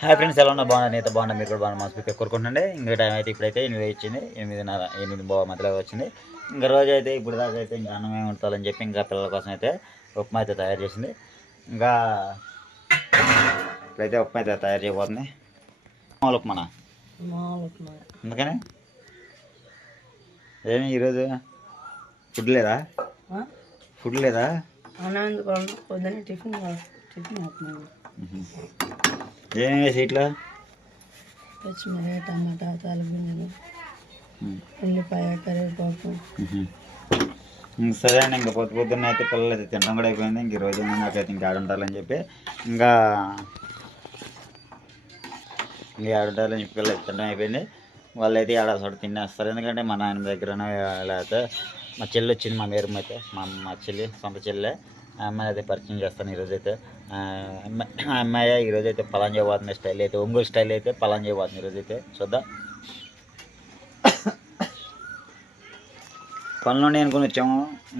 Hi friends, ఎలా ఉన్నా బాగున్నా? నేత బాగున్నా, మీరు కూడా బాగున్నా. మనసు కోరుకుంటుండే ఇంకా టైం అయితే ఇప్పుడైతే 8 వచ్చింది, 8 మధ్యలో వచ్చింది. ఇంకా రోజు అయితే ఇప్పుడు దాకా అయితే ఇంకా అన్నమే ఉండాలని చెప్పి ఇంకా పిల్లల కోసం అయితే ఉప్మా అయితే తయారు చేసింది. ఇంకా ఇప్పుడైతే ఉప్మా అయితే తయారు చేయబోతుంది. మామూలు ఉప్మానా? అందుకని ఏమి ఈరోజు ఫుడ్ లేదా? టిఫిన్ ఏమేమి వేసి ఇట్లా? పచ్చిమిరపకాయ, టమాటా, తాలిపిండిలు, ఉల్లిపాయ, కరివేపాకు. సరే అండి. ఇంకా పొద్దున్న అయితే పిల్లలు అయితే తినడం కూడా అయిపోయింది. ఇంక ఈరోజు నాకైతే ఇంకా ఆడుంటారని చెప్పి ఇంకా ఆడుంటారని చెప్పి పిల్లలు తినడం అయిపోయింది. వాళ్ళు అయితే ఆడ తినేస్తారు. ఎందుకంటే మా నాయన దగ్గర లేకపోతే మా చెల్లి వచ్చింది, మా మేరమ్మ అయితే మా చెల్లి సొంత చెల్లె. ఆ అమ్మాయి అయితే పరిచయం చేస్తాను ఈరోజైతే. ఆ అమ్మాయి ఈరోజైతే పలాన్ చేయబోతుంది. స్టైల్ అయితే ఒంగోలు స్టైల్ అయితే పలాన్ చేయబోతుంది ఈరోజైతే. చూద్దాం. పనులు అనుకుని వచ్చాము,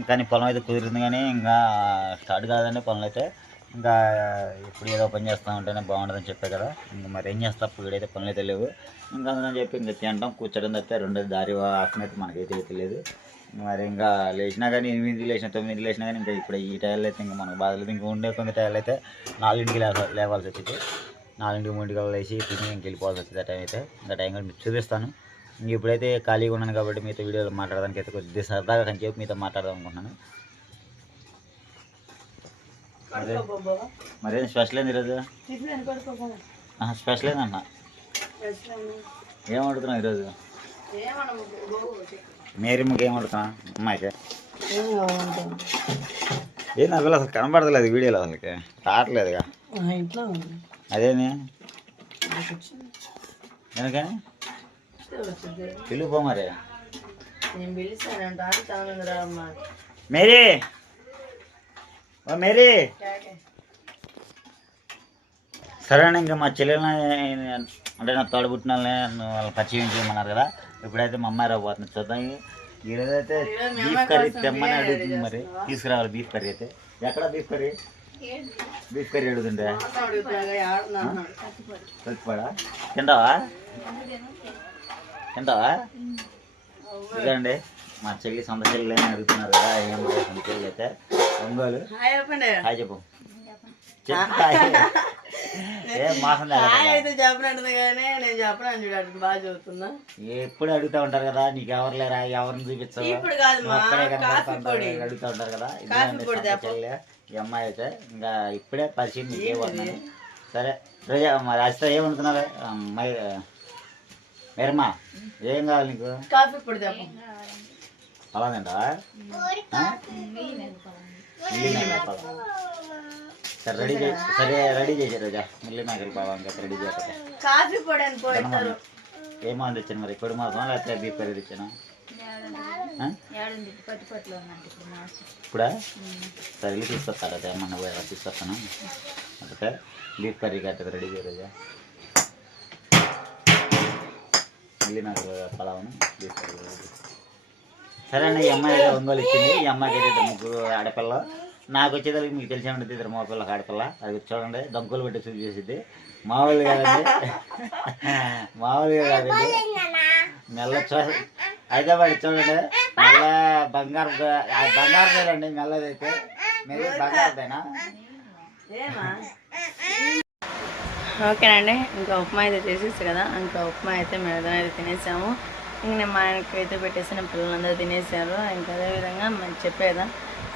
కానీ పొలం అయితే కుదిరింది, కానీ ఇంకా స్టార్ట్ కాదండి పనులు అయితే. ఇంకా ఇప్పుడు ఏదో పని చేస్తూ ఉంటేనే బాగుంటుందని చెప్పే కదా. ఇంకా మరి ఏం చేస్తా, ఇప్పుడైతే పనులు అయితే లేవు. ఇంకా అందుకని చెప్పి ఇంకా తినడం కూర్చోడం తప్పితే రెండో దారి ఆప్షన్ అయితే మనకైతే తెలియదు. మరి ఇంకా లేచినా కానీ 8 లేచినా 9 లేచినా కానీ ఇంకా ఇప్పుడు ఈ టైంలో అయితే ఇంకా మనకు బాధలేదు. ఇంకా ఉండే కొన్ని టైంలో అయితే 4ంటికి లేవాల్సి వచ్చింది. 4ంటికి 3ంటికి లేచి తిని ఇంక వెళ్ళిపోవాల్సి వచ్చింది. ఆ టైం అయితే ఇంకా టైం కూడా మీకు చూపిస్తాను. ఇంక ఇప్పుడైతే ఖాళీగా ఉన్నాను కాబట్టి మీతో వీడియోలో మాట్లాడడానికి అయితే కొద్దిగా సరదాగా అని చెప్పి మీతో మాట్లాడదాం అనుకుంటున్నాను. మరేం స్పెషల్ ఏంది ఈరోజు? స్పెషల్ ఏందన్నా? ఏం వండుతున్నావు ఈరోజు? మేరమ్మకి ఏం వండుతున్నా? అమ్మాయికి ఏం అసలు అసలు కనపడతలేదు వీడియోలో, అసలుకి రావట్లేదుగా. అదేమి ఎందుకని పిలుపు మరి. మేరీ, ఓ మేరీ. సరేనా? ఇంకా మా చెల్లెల్ని అంటే నా తోడబుట్టిన వాళ్ళని పరిచయం చేయమన్నారు కదా. ఇప్పుడైతే మా అమ్మాయి రాబోతుంది. చూద్దాం. ఈరోజైతే బీఫ్ కర్రీ తెమ్మని అడుగుతుంది. మరి తీసుకురావాలి బీఫ్ కర్రీ అయితే. ఎక్కడ బీఫ్ కర్రీ? బీఫ్ కర్రీ అడుగుతుంటే కలిసిపోడా? తింటావా? ఇదండి మా చెల్లి, సొంత చెల్లి అని అడుగుతున్నారు కదా. ఏం సొంత చెల్లి అయితే ఒంగోలు. హాయ్ చెప్పు. ఎప్పుడు అడుగుతా ఉంటారు కదా, నీకు ఎవరు లేరా, ఎవరిని చూపించవు, అడుగుతా ఉంటారు కదా. చెల్లి ఈ అమ్మాయి అయితే ఇంకా ఇప్పుడే పరిచయం నీకే పోతున్నాను. సరే రోజా, మరి అస్తా ఏమనుకున్నారు? అమ్మాయి మేరమ్మా ఏం కావాలి నీకు? అలా తింటావా? రెడీ చేసి రోజా మిల్లి మేకలు బాగా రెడీ చేస్తా. ఏమో అని తెచ్చాను మరి, ఇప్పుడు మాత్రం లేకపోతే బీఫ్ కర్రీ తెచ్చాను. ఇప్పుడా? సరే వెళ్ళి తీసుకొస్తాడు. అదే ఏమన్నా పోయా తీసుకొస్తాను. అంటే బీఫ్ కర్రీ కట్టదు రెడీ చేయ రోజా. మిల్లి మేకలు పలావును బీఫ్ కర్రీ. సరే అండి. ఈ అమ్మాయి అయితే ఒంగోలు ఇచ్చింది. ఈ అమ్మాయికి అయితే 3 ఆడపిల్ల. నాకు వచ్చేదానికి మీకు తెలిసే ఉంటుంది, 2 మగపిల్లకి ఆడపిల్ల. అది చూడండి దొంగలు పెట్టి చూసేసిద్ది. మామూలుగా కాదండి, మామూలుగా కాదండి. మెల్ల హైదరాబాద్ చూడండి, మెల్ల బంగారు పేరండి. మెల్లదైతే మీరు బంగారుదేనా? ఓకేనండి. ఇంకా ఉప్మా అయితే చేసేసి కదా, ఇంకా ఉప్మా అయితే మేము ఏదైనా తినేసాము. ఇంక నేను మా ఆయనకి అయితే పెట్టేసిన పిల్లలందరూ తినేసారు. ఇంకా అదేవిధంగా మేము చెప్పేదా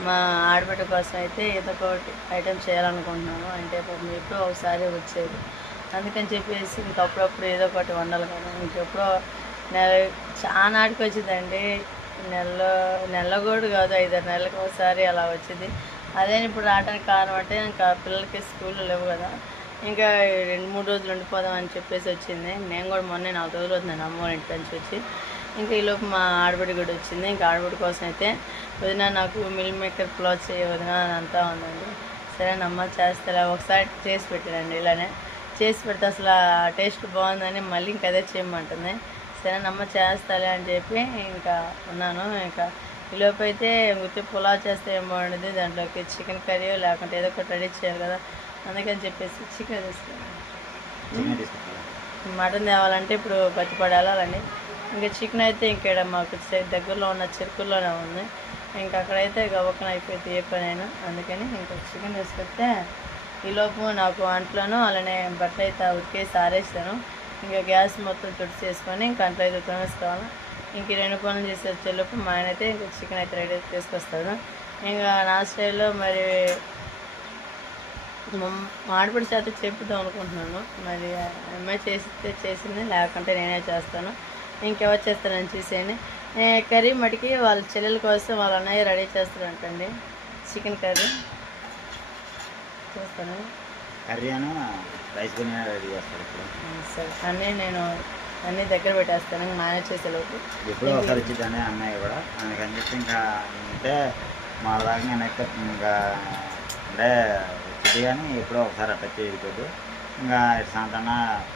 మా ఆడబిడ్డ కోసం అయితే ఏదో ఒకటి ఐటెం చేయాలనుకుంటున్నాను. అంటే ఎప్పుడో ఒకసారి వచ్చేది, అందుకని చెప్పేసి ఇంకప్పుడప్పుడు ఏదో ఒకటి వండాలి కదా. ఇంకెప్పుడో చాలా నాటికి వచ్చిందండి. నెల కూడా కాదు, 5-6 నెలలకు ఒకసారి అలా వచ్చింది. అదే ఇప్పుడు రావడానికి కారణం అంటే ఇంకా పిల్లలకి స్కూల్లో లేవు కదా. ఇంకా 2-3 రోజులు ఉండిపోదాం అని చెప్పేసి వచ్చింది. నేను కూడా మొన్న 4 రోజులు అవుతుంది అమ్మ వాళ్ళ ఇంటి నుంచి వచ్చి. ఇంకా ఈలోపు మా ఆడబిడ్డ కూడా వచ్చింది. ఇంకా ఆడబిడ్డ కోసం అయితే వదిన నాకు మిల్ మేకర్ పులావ్ చేయ వదిన అని అంతా ఉందండి. సరేనమ్మ చేస్తా, ఒకసారి చేసి పెట్టానండి. ఇలానే చేసి పెడితే అసలు ఆ టేస్ట్ బాగుందని మళ్ళీ ఇంకా అదే చేయమంటుంది. సరేనమ్మ చేస్తాలే అని చెప్పి ఇంకా ఉన్నాను. ఇంకా ఈలోపు అయితే గుర్తు పులావ్ చేస్తే ఏం బాగుండేది, దాంట్లోకి చికెన్ కర్రీ లేకుంటే ఏదో ఒకటి రెడీ చేయాలి కదా. అందుకని చెప్పేసి చికెన్ తీసుకున్నాను. చికెన్ తీసుకుంటాను. మటన్ తేవాలంటే ఇప్పుడు బతిపడి వెళ్ళాలండి. ఇంకా చికెన్ అయితే ఇక్కడ మాకు దగ్గరలో ఉన్న చెరుకుల్లోనే ఉంది. ఇంకా అక్కడైతే గవ్వకన అయిపోయింది ఏ పనైనా. అందుకని ఇంకా చికెన్ తీసుకొస్తే ఈలోపు నాకు అంట్లోనూ అలానే బట్టలు అయితే ఉతికేసి ఆరేస్తాను. ఇంకా గ్యాస్ మొత్తం తుడిచేసుకొని ఇంకా అంట్లో అయితే తోమేసుకోవాలి. ఇంక 2 పనులు చేసి వచ్చేలోపు మా ఆయన అయితే ఇంకా చికెన్ అయితే రెడీ తీసుకొస్తాను. ఇంకా నా స్టైల్లో మరి మా ఆడపడి చేత చెప్పుదాం అనుకుంటున్నాను. మరి అమ్మాయి చేసింది, లేకుంటే నేనే చేస్తాను. ఇంకెవరు చేస్తారని చూసేయండి. కర్రీ మటుకి వాళ్ళ చెల్లెల కోసం వాళ్ళ అన్నయ్య రెడీ చేస్తారంటండి. చికెన్ కర్రీ చేస్తాను. కర్రీ అని రైస్ బిర్యానీ రెడీ చేస్తాడు ఇప్పుడు. సరే అన్నీ దగ్గర పెట్టేస్తాను మేనేజ్ చేసేలోపు. ఎప్పుడో ఒకసారి వచ్చిందని అమ్మాయి కూడా అందుకని చెప్పి ఇంకా అంటే మా దాకా నేనైతే ఇంకా అంటే వచ్చింది కానీ ఎప్పుడో ఒకసారి అట్లా చేయకూడదు. ఇంకా సాయంత్రం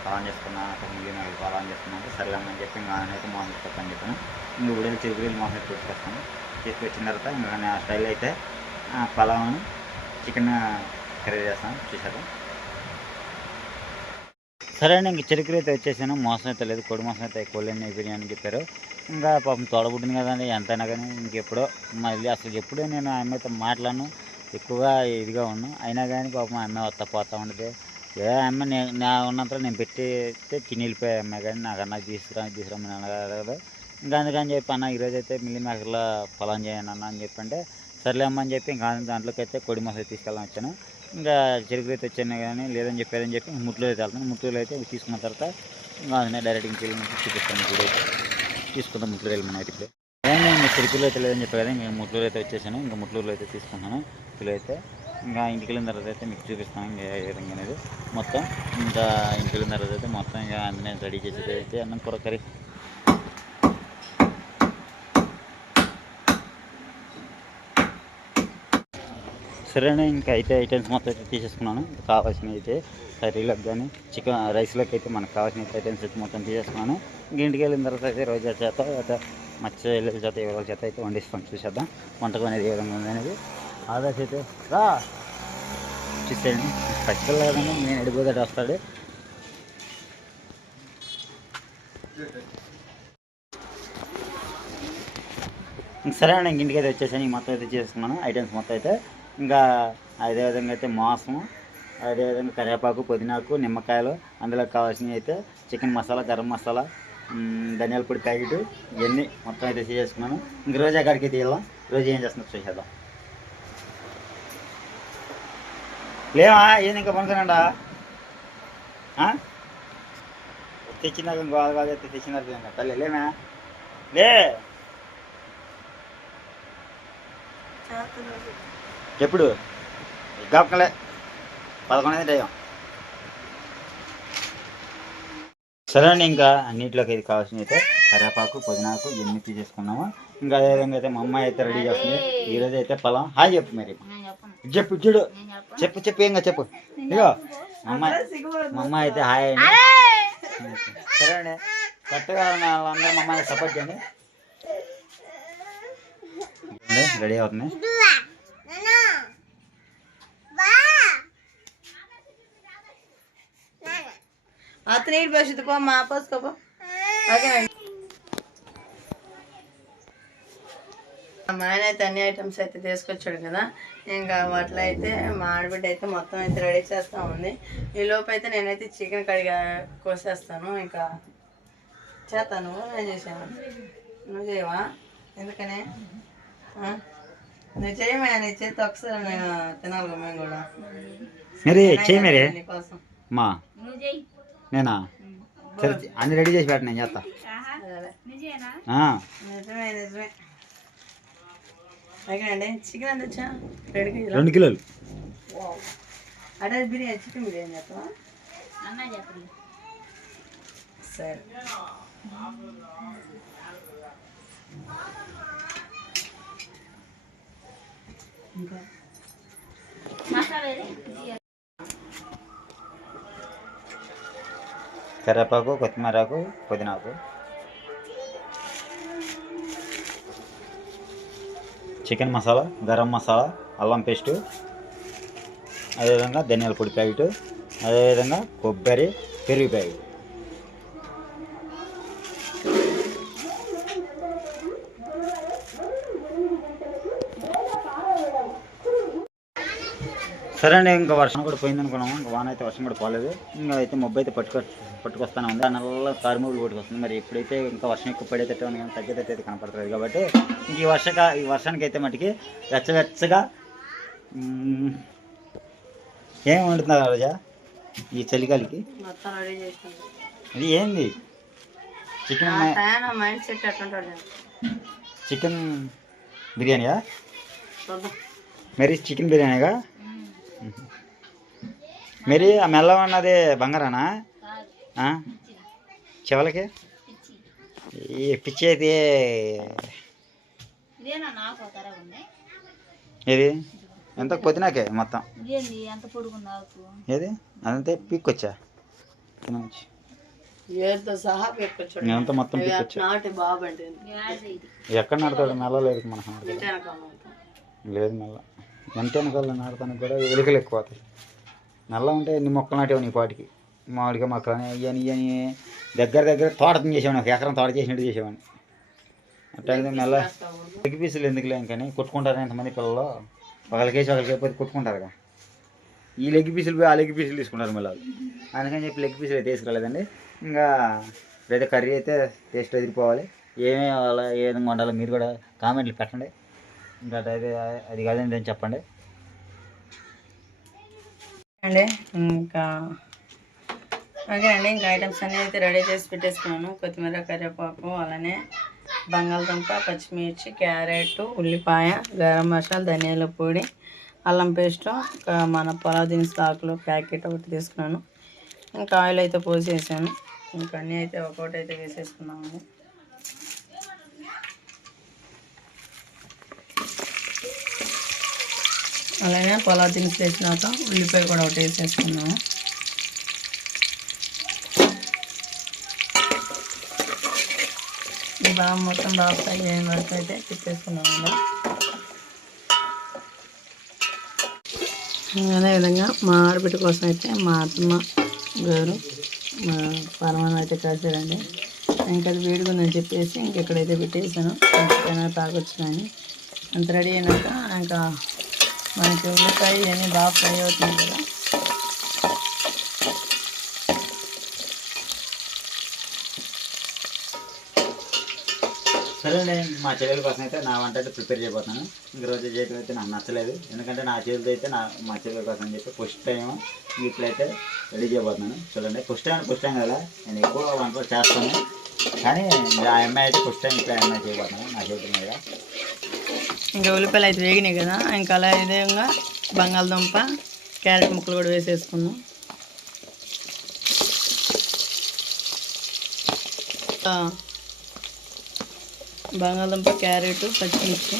పొలం చేసుకున్నాను, మిగిలిన పొలం చేసుకున్నాక సరిగమ్మని చెప్పి ఇంకా అయితే మోసం తీసుకొస్తాను చెప్పాను. ఇంక ఉడేలు చిరుకులు మోసం తీసుకొస్తాను. తీసుకొచ్చిన తర్వాత ఇంకా నా స్టైల్ అయితే పొలం చికెన్ కర్రీ చేస్తాను చూసారు. సరే అండి, ఇంక చిరుకులు అయితే వచ్చేసాను. మోసం అయితే లేదు, కోడి మోసం అయితే కోళ్ళని బిర్యానీ చెప్పారు. ఇంకా పాపం తోడబుట్టింది కదండి, ఎంతైనా కానీ ఇంకెప్పుడో మళ్ళీ అసలు ఎప్పుడూ నేను ఆ అమ్మాయితో మాట్లాడను, ఎక్కువగా ఇదిగా ఉన్నాను. అయినా కానీ పాపం ఆ అమ్మాయి వస్తా పోతూ ఉండదు. ఏ అమ్మాయి నా ఉన్నంతలో నేను పెట్టితే తిని వెళ్ళిపోయా అమ్మాయి, కానీ నాకు తీసుకురమ్మని అడగదు. ఇంకా అందుకని చెప్పి అన్న ఈరోజు అయితే మిల్లి మేకర్లో పొలం చేయను అన్న అని చెప్పంటే సర్లే అమ్మ అని చెప్పి ఇంకా దాంట్లోకి అయితే కోడి మోసం తీసుకెళ్ళాలని వచ్చాను. ఇంకా చెరుకు అయితే వచ్చాను కానీ లేదని చెప్పి ముట్లూరు అయితే వెళ్తాను. ముట్లూరు అయితే తీసుకున్న తర్వాత ఇంకా అందులో డైరెక్ట్ ఇంటికి వెళ్ళి చూపిస్తాను. ఇప్పుడు అయితే తీసుకుంటాం ముట్లూరు వెళ్ళమని అయితే ఇప్పుడు నేను చెరుకులో అయితే లేదని చెప్పాను కదా, ఇంకా ముట్లూరు అయితే వచ్చేసాను. ఇంకా ముట్లూరులో అయితే తీసుకుంటాను కిలో అయితే. ఇంకా ఇంటికి వెళ్ళిన తర్వాత అయితే మీకు చూపిస్తాను ఇంకా ఏ విధంగా అనేది మొత్తం. ఇంకా ఇంటికి వెళ్ళిన తర్వాత అయితే మొత్తం ఇంకా అందులో రెడీ చేసేది అయితే అన్నం కూర కర్రీ. సరేనా, ఇంకా అయితే ఐటమ్స్ మొత్తం అయితే తీసేసుకున్నాను. కావాల్సినవి అయితే కర్రీలకు కానీ చికెన్ రైస్లోకి అయితే మనకు కావాల్సిన ఐటమ్స్ అయితే మొత్తం తీసేసుకున్నాను. ఇంక ఇంటికి వెళ్ళిన తర్వాత అయితే రోజా చేత మచ్చ చేత ఎవరి చేత అయితే వండిస్తాం. చూసేద్దాం వంటకం అనేది ఏ విధంగా ఉంది అనేది. ఆదర్శ అయితే రా చూసేయండి, పచ్చిపిల్ల కదండి, నేను ఎడిపోతాడు వస్తాడు. సరే అండి, ఇంక ఇంటికి అయితే వచ్చేసాను. మొత్తం అయితే చేసుకున్నాను ఐటమ్స్ మొత్తం అయితే. ఇంకా అదేవిధంగా అయితే మాంసం, అదేవిధంగా కరివేపాకు, పుదీనాకు, నిమ్మకాయలు, అందులో కావాల్సినవి అయితే చికెన్ మసాలా, గరం మసాలా, ధనియాల పొడి ప్యాకెట్, ఇవన్నీ మొత్తం అయితే చేసుకున్నాను. ఇంక రోజు అక్కడికి అయితే వెళ్దాం. రోజు ఏం చేస్తున్నా చూసేద్దాం. లేవా ఏంది ఇంకా పనుకున్నాడా? తెచ్చినాక గోద గోద అయితే తెచ్చినారు తల్లి లేమా లే ఎప్పుడు గప్పలే 11 టైం. సరే అండి, ఇంకా అన్నింటిలోకి ఇది కావాల్సిన అయితే కరివేపాకు, పుదీనాకు ఇవన్నీ తీసేసుకున్నాము. ఇంకా అదేవిధంగా అయితే మా అమ్మాయి అయితే రెడీ చేస్తుంది. ఈరోజు అయితే పొలం హాయ్ చెప్పు, మరి చెప్పు చూడు, చెప్పు ఏంగా చెప్పు. ఇగో మా అమ్మాయి అయితే హాయ్ అండి. సరే అండి, కరెక్ట్గా వాళ్ళందరూ మా అమ్మాయిని సపోర్ట్ చేయండి. రెడీ అవుతుంది. అతను ఏడు పరిస్థితి పో మా పోసుకోపో. ఓకేనండి, మా ఆయన అయితే అన్ని ఐటమ్స్ అయితే తీసుకొచ్చాడు కదా. ఇంకా వాటిలో అయితే మా ఆడబిడ్డ అయితే మొత్తం అయితే రెడీ చేస్తూ ఉంది. ఈ లోపు అయితే నేనైతే చికెన్ కడిగా కోసేస్తాను. ఇంకా చేస్తాను, నేను చేసాను, నువ్వు చేయవా? ఎందుకని నువ్వు చేయమే, నీ చేతి ఒకసారి నేను తినాలి మేము కూడా. నీకోసం మా నేనా సరే అన్ని రెడీ చేసి పెట్ట, నేను చేస్తా. నిజమే నిజమే. ఓకేనండి, చికెన్ ఎంత వచ్చా? 2 కిలోలు. అదే బిర్యానీ, చికెన్ బిర్యానీ చేస్తావా? సరే. ఇంకా కరివేపాకు, కొత్తిమీరకు, పుదీనాకు, చికెన్ మసాలా, గరం మసాలా, అల్లం పేస్టు, అదేవిధంగా ధనియాల పొడి ప్యాకెట్, అదేవిధంగా కొబ్బరి, పెరిగిపోయాయి. సరే అండి, ఇంకా వర్షం కూడా పోయింది అనుకున్నాము. ఇంకా వాన అయితే వర్షం కూడా పోలేదు. ఇంకా అయితే మబ్బు అయితే పట్టుకొస్తానే ఉంది. నల్ల కారుమూలు పట్టుకొస్తుంది. మరి ఎప్పుడైతే ఇంకా వర్షం ఎక్కువ పడేటట్టు ఉంది కానీ తగ్గేటట్టు అయితే కనపడుతుంది కాబట్టి ఇంక ఈ వర్షానికి అయితే మటుకి వెచ్చగా ఏం వండుతున్నారు రోజా ఈ చలికాలికి? ఇది ఏంది? చికెన్ బిర్యానీయా? మరి చికెన్ బిర్యానీగా? మరి ఆ మెల్లం అన్నది బంగారానా? చెవలకి ఈ పిచ్చి అయితే ఏది ఎంత పొద్దునాకే మొత్తం ఏది అదంతే పీక్కొచ్చా ఎంత మొత్తం పీక్కొచ్చా. ఎక్కడ నడతాడు? మెల్లలేదు మనకు లేదు. మెల్ల ఎంత వెనకాల నాడతానికి కూడా ఎలుకలు ఎక్కువ అవుతాయి. నల్ల ఉంటే ఎన్ని మొక్కలు నాటేవు నీ పాటికి. మామిడిగా మొక్కలని ఇవని దగ్గర తోటం చేసేవాడిని. ఒక ఎకరం తోట చేసినట్టు చేసేవాడిని. అట్లా మెల్ల లెగ్ పీసులు ఎందుకు లేని కానీ కొట్టుకుంటారు ఎంతమంది పిల్లలు. ఒకరికేసి పోతే కొట్టుకుంటారుగా. ఈ లెగ్ పీసులు పోయి ఆ లెగ్ పీసులు తీసుకుంటారు మళ్ళీ. అందుకని చెప్పి లెగ్ పీసులు అయితే తీసుకురాలేదండి. ఇంకా ఇప్పుడైతే కర్రీ అయితే టేస్ట్ ఎదిరిపోవాలి. ఏమేమి అలా ఏ విధంగా వండాలో మీరు కూడా కామెంట్లు పెట్టండి. ఇంకా అయితే అది కాదండి అని చెప్పండి అండి. ఇంకా ఓకే అండి, ఇంకా ఐటమ్స్ అన్నీ అయితే రెడీ చేసి పెట్టేసుకున్నాను. కొత్తిమీర, కరివేపాకు, అలానే బంగాళదుంప, పచ్చిమిర్చి, క్యారెట్, ఉల్లిపాయ, గరం మసాలా, ధనియాల పొడి, అల్లం పేస్టు, ఇంకా మన పొలావ్ దినుసులు ఆకులు ప్యాకెట్ ఒకటి తీసుకున్నాను. ఇంకా ఆయిల్ అయితే పోసేసాను. ఇంకా అన్నీ అయితే ఒక్కొక్కటి అయితే వేసేసుకున్నాము. అలానే పొలావ్ దినుసులు వేసినాక ఉల్లిపాయ కూడా ఒకటి వేసేసుకున్నాము. మొత్తం బాగా ఫ్రై అయిన వరకు అయితే తిప్పేసుకున్నాము. అదేవిధంగా మా ఆడబిడ్డ కోసం అయితే మా అత్తమ్మ గారు మా పరమాణం అయితే కాసారండి. ఇంకా అది వేడిగుందని చెప్పేసి ఇంకెక్కడైతే పెట్టేసాను. ఎంతకైనా తాగొచ్చు కానీ అంత రెడీ అయినాక ఇంకా మనకి ఉల్లిపాయ ఇవన్నీ బాగా ఫ్రై అవుతుంది కదా. సరే అండి, మా చెల్లెల కోసం అయితే నా వంట అయితే ప్రిపేర్ చేయబోతున్నాను. ఇంకరోజు చేయడం అయితే నాకు నచ్చలేదు. ఎందుకంటే నా చేతితో అయితే మా చెల్లెల కోసం అని చెప్పి ఫస్ట్ టైం ఇట్లయితే రెడీ చేయబోతున్నాను. చూడండి, ఫస్ట్ టైం కదా నేను ఎక్కువ వంటలు చేస్తాను. కానీ ఆ అమ్మాయి అయితే ఫస్ట్ టైం ఇట్లా అమ్మాయి చేయబోతున్నాను నా చేతి మీద. ఇంకా ఉల్లిపాయలు అయితే వేగినాయి కదా. ఇంకా అలా విధంగా బంగాళదుంప, క్యారెట్ ముక్కలు కూడా వేసేసుకున్నాం. బంగాళదుంప, క్యారెట్, పచ్చిమిర్చి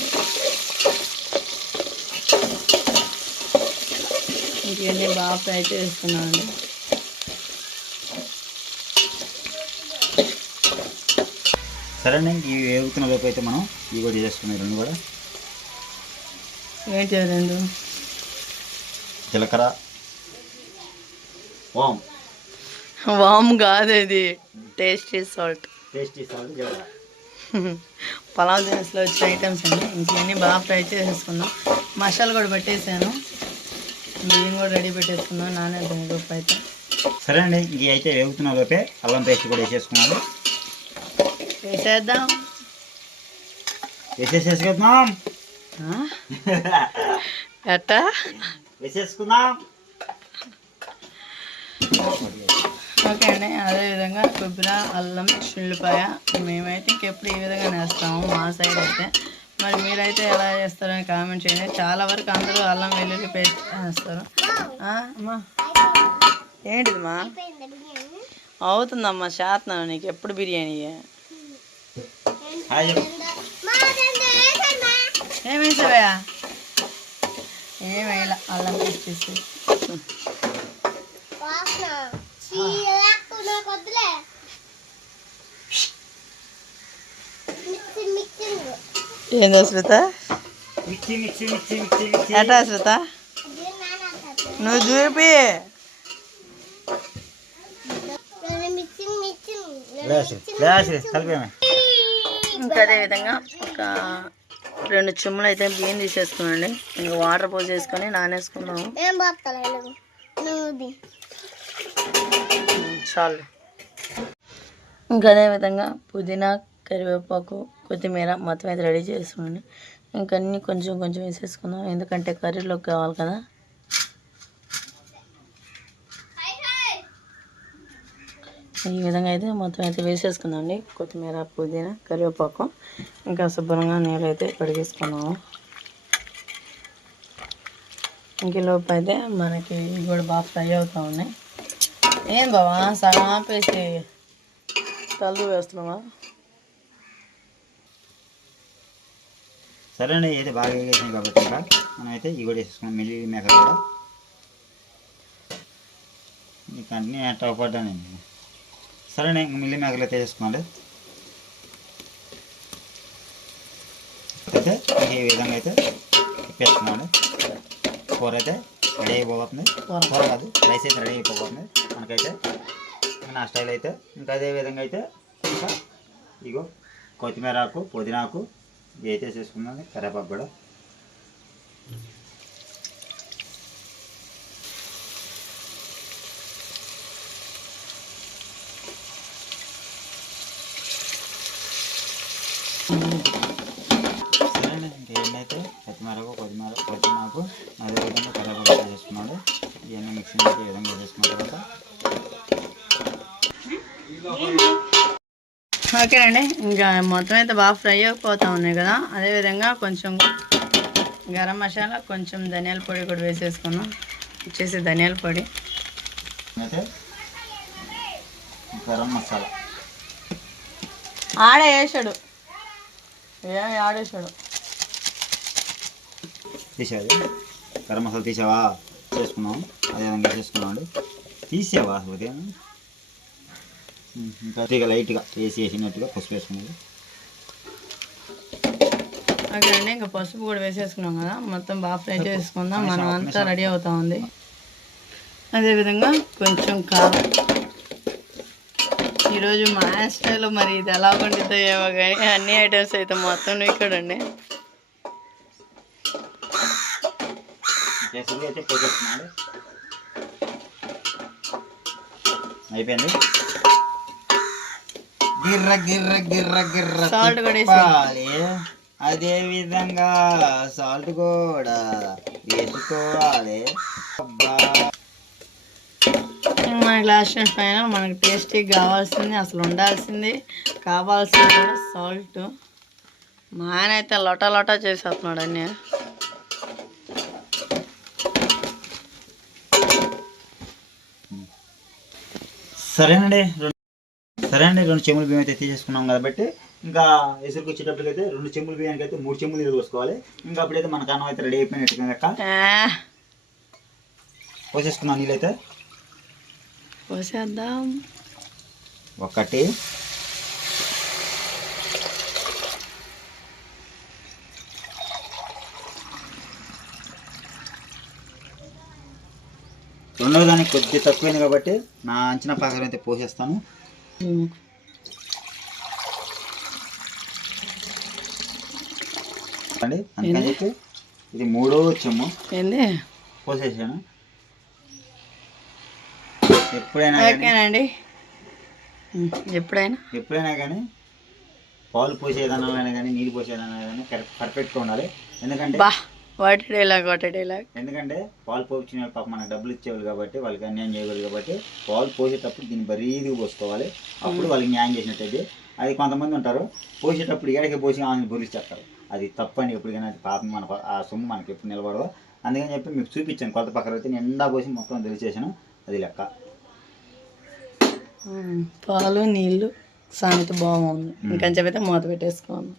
ఇంకన్నీ బాగా ఫ్రై చేసుకున్నామండి. సరే అండి, ఇవి వేగుతున్న లోపు అయితే మనం ఇవి కూడా చేసుకున్నాయి. రెండు కూడా ఏంటి రెండు? జీలకర్ర, వామ్ కాదు, ఇది టేస్టీ సాల్ట్. జీలకర్ర పలావ్ దినుసులో వచ్చిన ఐటమ్స్ అండి. ఇంకన్నీ బాగా ఫ్రై చేసేసుకున్నాం. మసాలా కూడా పెట్టేసాను. బియ్యం కూడా రెడీ పెట్టేసుకున్నాం. నానేద్దాం అయితే. సరే అండి, ఇవి అయితే వేగుతున్న లోపే అల్లం పేస్ట్ కూడా వేసేసుకున్నాను. వేసేసేసుకుందాం. ఎట్టా వేసేసుకుందాం. ఓకే అండి, అదేవిధంగా కొబ్బరి, అల్లం, ఉల్లిపాయ మేమైతే ఇంకెప్పుడు ఈ విధంగా వేస్తాము మా సైడ్ అయితే. మరి మీరైతే ఎలా చేస్తారని కామెంట్ చేయండి. చాలా వరకు అందరూ అల్లం వెల్లుల్లి పేస్ట్ వేస్తారు. అమ్మా ఏంటిదమ్మా? అవుతుందమ్మా, చేస్తున్నాను. నీకు ఎప్పుడు బిర్యానీ ఏమేసావా? ఏమైనా అల్లం పేస్ట్ వేసి ఏందో శ్రుత? ఎటా శ్రుత? నువ్వు చూపి. కలిపేమే. ఇంకా అదేవిధంగా ఒక 2 చెంబులు అయితే బియ్యం తీసేసుకున్నాండి. ఇంకా వాటర్ పోసేసుకొని నానేసుకున్నాము. చాలు. ఇంకా అదేవిధంగా పుదీనా, కరివేపాకు, కొత్తిమీర మొత్తం అయితే రెడీ చేసుకోండి. ఇంకా అన్నీ కొంచెం కొంచెం వేసేసుకుందాం, ఎందుకంటే కర్రీలోకి కావాలి కదా. ఈ విధంగా అయితే మొత్తం అయితే వేసేసుకుందామండి. కొత్తిమీర, పుదీనా, కరివేపాకు. ఇంకా శుభ్రంగా నీళ్ళు అయితే కడిగేసుకున్నాము. ఇంకలోపు అయితే మనకి ఇవి కూడా బాగా ఫ్రై అవుతూ ఉన్నాయి. ఏం బావా సగం ఆపేసి తల్లు వేస్తున్నావా? సరే అండి, అయితే బాగా వేసేసాం కాబట్టి ఇంకా మనం అయితే ఇవి కూడా వేసేసుకున్నాం. మిల్లీ మేకర్ కూడా మీకు అన్నీ అట్టపడ్డానండి. సరే ఇంక మిల్లీ మేకర్లు అయితే వేసేసుకోండి. అయితే ఈ విధంగా అయితే తిప్పేసుకున్నామండి. కూర అయితే రెడీ అయిపోతుంది. కూర కాదు, రైస్ అయితే రెడీ అయిపోతుంది మనకైతే. నా స్టైల్ అయితే ఇంకా అదే విధంగా అయితే ఇంకా ఇగో కొత్తిమీర ఆకు, పుదీనాకు ఇవి అయితే చేసుకున్నాను. కరివేపాకు కూడా సరేనండి. ఇంకేంటైతే కొత్తిమీరకు, పుదీనాకు అదేవిధంగా కరివేపాకు చేసుకున్నాడు. ఇవన్నీ మిక్సింగ్ అయితే ఈ విధంగా చేసుకున్న తర్వాత ఓకేనండి. ఇంకా మొత్తం అయితే బాగా ఫ్రై అయిపోతూ ఉన్నాయి కదా. అదేవిధంగా కొంచెం గరం మసాలా, కొంచెం ధనియాల పొడి కూడా వేసేసుకున్నాం. వచ్చేసి ధనియాల పొడి, అయితే గరం మసాలా ఆడే వేసాడు, ఆడేసాడు తీసేది. గరం మసాలా తీసావా? చేసుకున్నాం. అదేవిధంగా చేసుకున్నాం అండి. తీసావా ఉదయం? ఇంకా లైట్గా వేసినట్టుగా పసుపు వేసుకున్నది. ఓకేనండి. ఇంకా పసుపు కూడా వేసేసుకున్నాం కదా. మొత్తం బాగా ఫ్రై చేసుకుందాం. మనం అంతా రెడీ అవుతా ఉంది. అదేవిధంగా కొంచెం కారం. ఈరోజు మా స్టైల్లో మరి ఇది ఎలా వండుతో ఏమో కానీ అన్ని ఐటమ్స్ అయితే మొత్తం ఇక్కడండి. అయితే పోసేస్తున్నాడు. అయిపోయింది. గిర్ర గిర్ర గిర్ర గిర్ర సాల్ట్ కూడా తిప్పాలి. అదే విధంగా సాల్ట్ కూడా వేసుకోవాలి. మనకి లాస్ట్ అండ్ ఫైనల్ మనకి టేస్టీగా కావాల్సింది, అసలు ఉండాల్సింది, కావాల్సింది కూడా సాల్ట్. మా ఆయన అయితే లొటా లొటా చేసేస్తున్నాడు అన్నీ. సరేనండి. 2 చెంబులు బియ్యం అయితే తీసేసుకున్నాం కాబట్టి ఇంకా ఎసురుకు వచ్చేటప్పటికైతే 2 చెంబులు బియ్యానికి అయితే 3 చెంబులు నీళ్ళు పోసుకోవాలి. ఇంకా అప్పుడైతే మనకు అన్నం అయితే రెడీ అయిపోయినట్టుగా లెక్క. పోసేసుకున్నాం నీళ్ళైతే. పోసేద్దాం. 1 రెండవ దానికి కొద్దిగా తక్కువైంది కాబట్టి నా అంచనా ప్రకారం అయితే పోసేస్తాను. అండి అందుకని చెప్పి ఇది 3వ చెమ్ము పోసేసాను. ఎప్పుడైనా కానీ పాలు పోసేదానైనా కానీ నీళ్ళు పోసేదానైనా కానీ పర్ఫెక్ట్గా ఉండాలి. ఎందుకంటే ఎందుకంటే పాలు పోసిన పాప మనకు డబ్బులు ఇచ్చేవాళ్ళు కాబట్టి వాళ్ళకి అన్యాయం చేయకూడదు కాబట్టి పాలు పోసేటప్పుడు దీన్ని బరీదిగా పోసుకోవాలి. అప్పుడు వాళ్ళకి న్యాయం చేసినట్టయితే. అది కొంతమంది ఉంటారు పోసేటప్పుడు ఏడకి పోసి ఆమెను బొలిచేస్తారు. అది తప్పని ఎప్పటికైనా పాపం మన ఆ సొమ్ము మనకి ఎప్పుడు నిలబడదు. అందుకని చెప్పి మీకు చూపించాను. కొత్త పక్కన అయితే నిండా పోసి మొత్తం తెలిసేసాను. అది లెక్క. పాలు నీళ్ళు సామెత బాగుంది. ఇంకా చెప్పైతే మూత పెట్టేసుకోండి.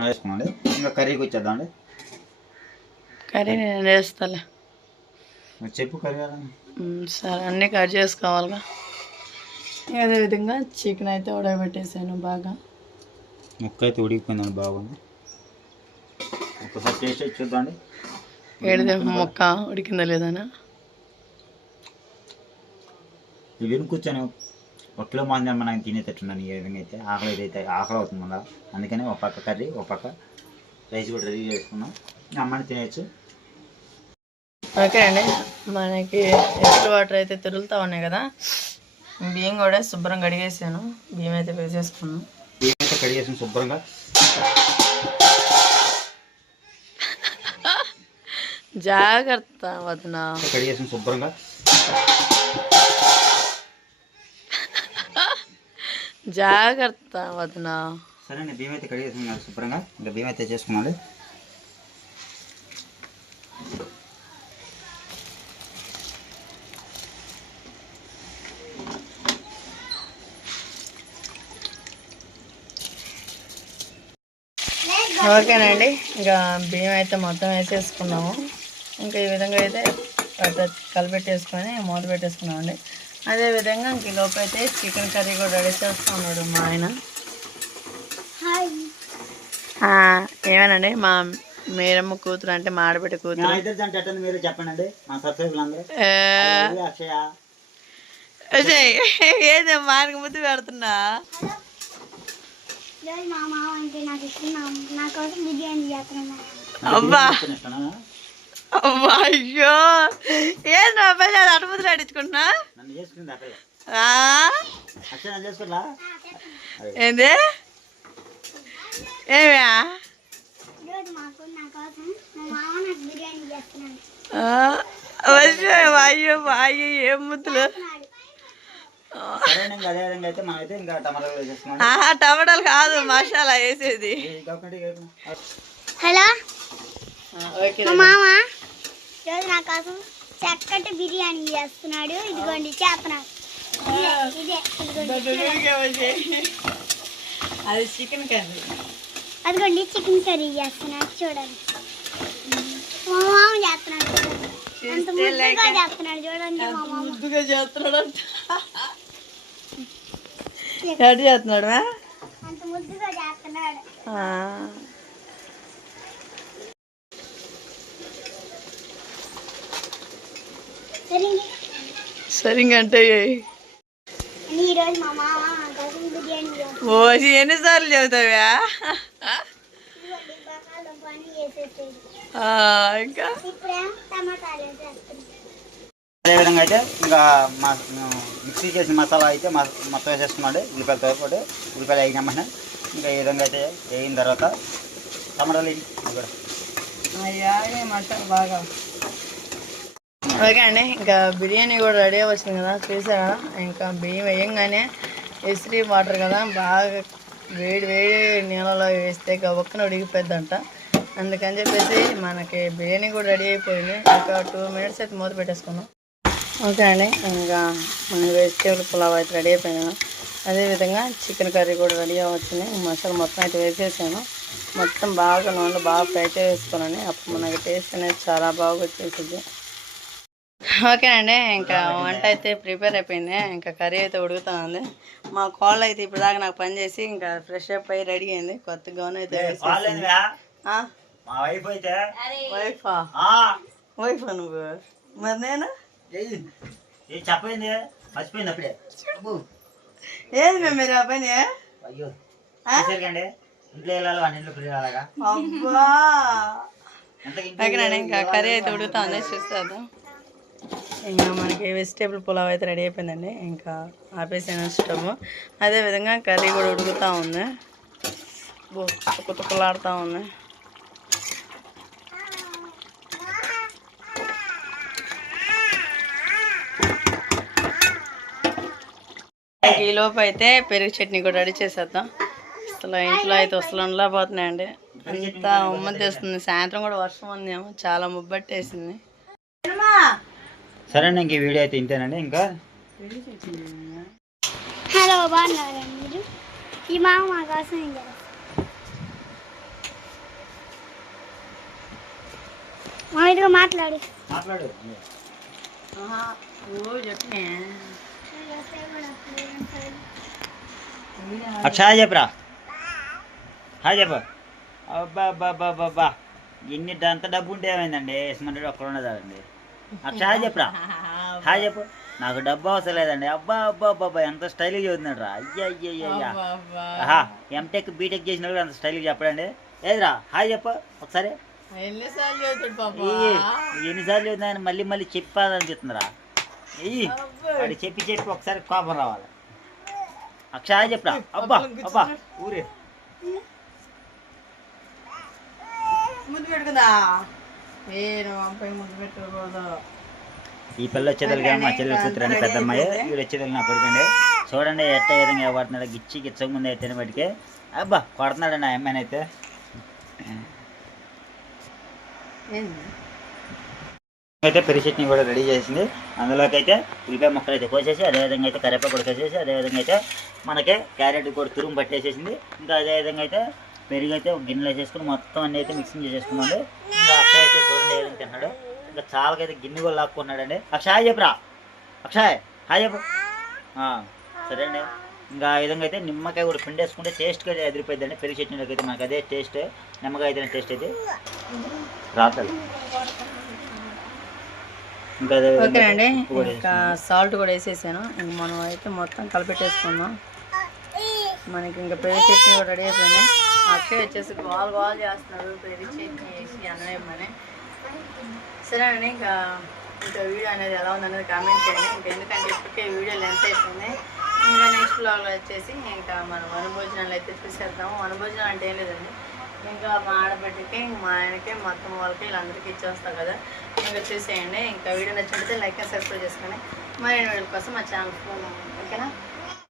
వేసుకోండి. ఇంకా కర్రీకి వచ్చేద్దామండి. కర్రీ నేను వేస్తాలే. చెప్పు కర్రీ. సరే అన్నీ కట్ చేసుకోవాలిగా. అదేవిధంగా చికెన్ అయితే ఉడకబెట్టేసాను బాగా. ముక్క అయితే ఉడికిపోయిందండి, బాగుంది. ఒకసారి టేస్ట్ అయితే చూద్దాండి. ఏడిదే ముక్క ఉడికిందా లేదనా. ఇవి కూర్చొని ఒక కిలో మాత్రం మనం తినేటట్టున్నాను ఈ విధంగా అయితే ఆకలి అవుతుంది మళ్ళీ. అందుకని ఒక పక్క కర్రీ ఒక పక్క రైస్ కూడా రెడీ చేసుకున్నాం, అమ్మని తినేయచ్చు. ఓకే అండి, మనకి ఎప్పుడు వాటర్ అయితే తిరుగుతూ ఉన్నాయి కదా, బియ్యం కూడా శుభ్రం కడిగేసాను. బియ్యం అయితే వేసేసుకున్నాను. బియ్యం అయితే కడిగేసాను శుభ్రంగా. జాగ్రత్త వదనా. కడిగేసాను శుభ్రంగా. జాగ్రత్త వదనా. సరే అండి, బియ్యం అయితే కడిగేసాను శుభ్రంగా. ఇంకా బియ్యం అయితే చేసుకున్నాడు. ఓకేనండి, ఇంకా బియ్యం అయితే మొత్తం వేసేసుకున్నాము. ఇంకా ఈ విధంగా అయితే కలిపెట్టేసుకొని మూత పెట్టేసుకున్నామండి. అదేవిధంగా ఇంక ఈ లోపు అయితే చికెన్ కర్రీ కూడా రెడీ చేస్తూ ఉన్నాడు మా ఆయన. ఏమేనండి మా మీరమ్మ కూతురు అంటే మా ఆడబిడ్డ కూతురు. మీరు చెప్పండి మా సబ్స్క్రైబర్లు ఏదే మార్గ ముద్దు పెడుతున్నా. అబ్బా అబ్బా అయ్యో ఏంటి అబ్బాయి అటుముద్దులు అడించుకుంటున్నా. ఏంది ఏమా అయ్యో అయ్యో ఏం ముద్దులు. టమాటాలు కాదు మసాలా వేసేది. హలో, మా మామ ఈరోజు నా కోసం చక్కటి బిర్యానీ చేస్తున్నాడు. ఇదిగోండి చేస్తున్నాడు. అది చికెన్ కర్రీ. అదిగోండి చికెన్ కర్రీ చేస్తున్నాడు చూడండి. మా మామ చేస్తున్నాడు అంత ముద్దుగా చేస్తున్నాడు చూడండి. మా మామ ముద్దుగా చేస్తున్నాడు. ఎటు చేస్తున్నాడు అంత ముద్దుగా చేస్తున్నాడు. సరిగా అంటే ఈరోజు మా మామ నా కోసం బిర్యానీ చేస్తున్నాడు. ఓ ఎన్నిసార్లు చెబుతావా? ఇంకా ఇప్పుడేమో టమాటాలు వేసేస్తున్నాడు. అదేవిధంగా అయితే ఇంకా మిక్సీ చేసిన మసాలా అయితే మొత్తం వేసేసుకున్నాడు. ఉల్లిపాయలతో పాటు ఉల్లిపాయలు వేగినామన్నా ఇంకా ఈ విధంగా అయితే వేగిన తర్వాత టమాటాలు వేయి కూడా మసాలా బాగా. ఓకే అండి, ఇంకా బిర్యానీ కూడా రెడీ వచ్చింది కదా, చూసారా? ఇంకా బియ్యం వేయంగానే ఇస్త్రీ వాటర్ కదా, బాగా వేడి వేడి నీళ్ళలో వేస్తే గబక్కన ఉడికిపోద్దంట. అందుకని చెప్పేసి మనకి బిర్యానీ కూడా రెడీ అయిపోయింది. ఇంకా 2 minutes అయితే మూత పెట్టేసుకున్నాం. ఓకే అండి, ఇంకా మన వెజిటేబుల్ పులావ్ అయితే రెడీ అయిపోయింది కదా, అదేవిధంగా చికెన్ కర్రీ కూడా రెడీ అవ్వచ్చింది. మసాలా మొత్తం అయితే వేసేసాను. మొత్తం బాగా నూనె బాగా ఫ్రై చేసుకోవాలని, అప్పుడు మనకి టేస్ట్ అనేది చాలా బాగా వచ్చేసింది. ఓకేనండి, ఇంకా వంట అయితే ప్రిపేర్ అయిపోయింది. ఇంకా కర్రీ అయితే ఉడుకుతా ఉంది. మా కోళ్ళు అయితే ఇప్పుడు దాకా నాకు పని చేసి ఇంకా ఫ్రెష్ అప్ అయ్యి రెడీ అయింది. కొత్త గౌన్ అయితే వైఫా నువ్వు? మరి నేను చెప్పండి మర్చిపోయింది అప్పుడే. ఏది మేము మీరు ఆ పని? అయ్యో ఇంట్లో వెళ్ళాలి ఇంట్లో పిల్లలాగా. అబ్బా ఓకేనండి, ఇంకా కర్రీ అయితే ఉడుకుతా ఉంది, చూస్తాను. ఇంకా మనకి వెజిటేబుల్ పులావ్ అయితే రెడీ అయిపోయిందండి. ఇంకా ఆపేసాను స్టవ్. అదేవిధంగా కర్రీ కూడా ఉడుకుతూ ఉంది, తుక్కులాడుతూ ఉంది. ఈ లోపు అయితే పెరుగు చట్నీ కూడా రెడీ చేసేద్దాం. అసలు ఇంట్లో అయితే అసలు ఉండలేకపోతున్నాయండి, అంతా ఉమ్మది వస్తుంది. సాయంత్రం కూడా వర్షం ఉందేమో, చాలా ముబ్బట్టేసింది. సరే అండి, ఇంక ఈ వీడియో అయితే ఇంతేనండి. ఇంకా హలో, బాగున్నారండి మీరు? ఈ మామ మా కోసం ఏం చేస్తారు? మా ఇదిగా మాట్లాడు. హాయ్ చెప్పరా, హాయ్ చెప్ప. అబ్బా అబ్బా అబ్బా అబ్బా, ఇన్ని అంత డబ్బు ఉంటే ఏమైందండి? ఇస్మంటే ఒక్కడ ఉండదండి. హాయ్ చెప్పరా, హాయ్ చెప్పు. నాకు డబ్బు అవసరం లేదండి. అబ్బా అబ్బా అబ్బా ఎంత స్టైల్గా చదువుతున్నాడు రా. అయ్యా అయ్యా అయ్యా. ఆహా ఎంటెక్ బీటెక్ చేసిన కూడా అంత స్టైల్గా చెప్పడండి. ఏదిరా హాయ్ చెప్ప ఒకసారి. ఎన్నిసార్లు చదువుతాడు ఎన్నిసార్లు చదువుతున్నాయని మళ్ళీ మళ్ళీ చెప్పాలనిపిస్తుందిరా. వాడు చెప్పి చెప్పి ఒకసారి కోపం రావాలి. అక్షయ చెప్పరా. అబ్బా అబ్బా ఊరే ముద్దు పెట్టుకుందా ముద్దు పెట్టుకోకూడదు. ఈ పిల్ల వచ్చేదలిగా మా చెల్లెలు కూతురండి పెద్ద అమ్మాయి. వీడు వచ్చేదలిగి నా కొడుకండి. చూడండి ఎట్ట విధంగా పడుతున్నాడు. గిచ్చి గిచ్చక ముందు అయితే బట్టికి అబ్బా కొడుతున్నాడండి ఆ అమ్మాయిని అయితే. అయితే పెరి చట్నీ కూడా రెడీ చేసింది. అందులోకి అయితే ఉల్లిపాయ ముక్కలు అయితే కోసేసి అదేవిధంగా అయితే కరివేపాకు కూడా కోసేసి అదేవిధంగా అయితే మనకి క్యారెట్ కూడా తురుము పట్టేసేసింది. ఇంకా అదేవిధంగా అయితే పెరుగు అయితే ఒక గిన్నెలో వేసేసుకుని మొత్తం అన్నీ అయితే మిక్సింగ్ చేసేసుకున్నాడు. ఇంకా అక్షయ్ అయితే చూడండి ఏ విధంగా తిన్నాడు. ఇంకా చాలాకైతే గిన్నె కూడా లాక్కున్నాడండి. అక్షయ్ చెప్పురా. అక్షయ్ హాయ్ చెప్పు. సరే అండి. ఇంకా ఆ విధంగా అయితే నిమ్మకాయ కూడా పిండేసుకుంటే టేస్ట్గా ఎదిరిపోయిందండి. పెరుగు చట్నీలోకి అయితే మనకు అదే టేస్ట్. నిమ్మకాయ అయితే టేస్ట్ అయితే రాతలు. ఇంకా ఓకేనండి. ఇంకా సాల్ట్ కూడా వేసేసాను. ఇంక మనం అయితే మొత్తం కలిపెట్టేసుకుందాం. మనకి ఇంకా పెరుగు చట్నీ కూడా రెడీ అయిపోయింది. అక్షయ్ వచ్చేసి గోల్ చేస్తున్నాడు పెరుగు చట్నీ వేసి అన్నయ్యమని. సరే అండి. ఇంకా వీడియో అనేది ఎలా ఉందనేది కామెంట్ చేయండి. ఇంకా ఎందుకంటే ఇప్పటికే వీడియో లెంత్ అయిపోయింది. ఇంకా నెక్స్ట్ బ్లాగ్లో వచ్చేసి ఇంకా మనం వనభోజనాలు అయితే చూసేద్దాము. వనభోజనాలు అంటే ఏం లేదండి, ఇంకా మా ఆడబిడ్డకి మా ఆయనకి మొత్తం వాళ్ళకి వీళ్ళందరికీ ఇచ్చేస్తాం కదా. ఇంకా చూసేయండి. ఇంకా వీడియో నచ్చినట్లయితే లైక్ అండ్ సబ్స్క్రైబ్ చేసుకోండి. మరిన్ని వీడియోల కోసం మా ఛానల్ ఓకేనా.